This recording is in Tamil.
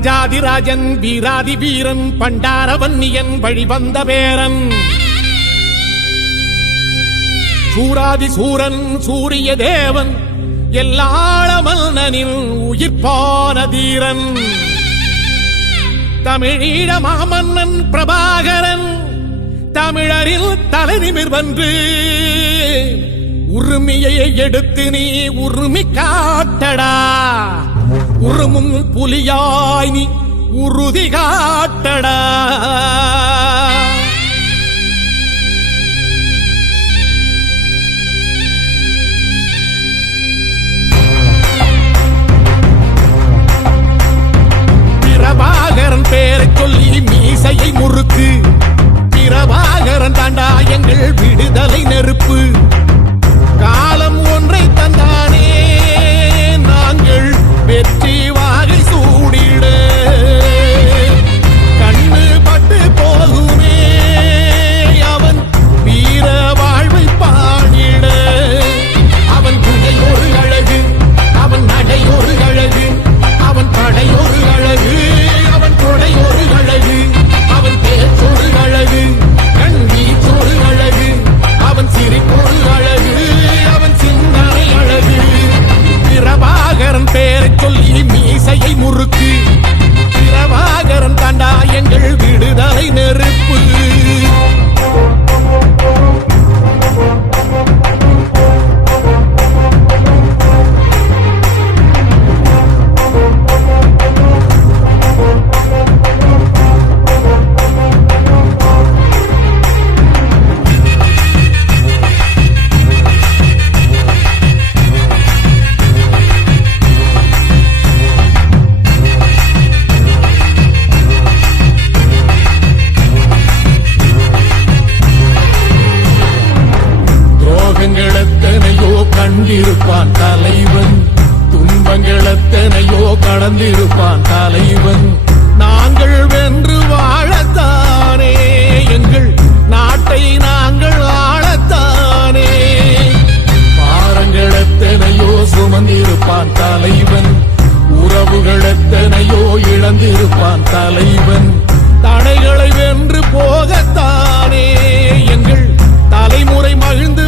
ராஜாதிராஜன் வீராதி வீரன் பண்டாரவன்னியன் வழிவந்த பேரன் சூராதி சூரன் சூரிய தேவன் எல்லாள மன்னனின் உயிர்ப்பான தீரன் தமிழீழ மாமன்னன் பிரபாகரன் தமிழரில் தலைநிமிர் வென்று உரிமையை எடுத்து நீ உரிமை காட்டடா உருமும் புலியாய் நீ உறுதி காட்டடா பிரபாகரன் பேரை சொல்லி மீசையை முறுக்கு பிரபாகரன் தாண்டா எங்கள் விடுதலை நெருப்பு காலம் ஒன்றை தந்தானே நாங்கள் வெற்றி வாகை சூடிட கண்ணு பட்டு போகுமே அவன் வீர வாழ்வை பாடிட அவன் குகை ஒரு அழகு அவன் நடை ஒரு அழகு அவன் படை ஒரு அழகு அவன் கொடை ஒரு அழகு அவன் பேச்சொரு அழகு கண் வீச்சொரு அழகு அவன் சிரிப்பொரு அழகு அவன் சிந்தனை அழகு பிரபாகரன் பேரை சொல்லி மீசையை முறுக்கு பிரபாகரன் தாண்டா எங்கள் விடுதலை நெருப்பு துன்பங்களெத்தனையோ கண்டிருப்பான் தலைவன் துன்பங்களெத்தனையோ கடந்திருப்பான் தலைவன் நாங்கள் வென்று வாழத்தானே எங்கள் நாட்டை நாங்கள் ஆளத்தானே பாரங்களெத்தனையோ சுமந்திருப்பான் தலைவன் உறவுகளெத்தனையோ இழந்திருப்பான் தலைவன் தடைகளை வென்று போகத்தானே எங்கள் தலைமுறை மகிழ்ந்து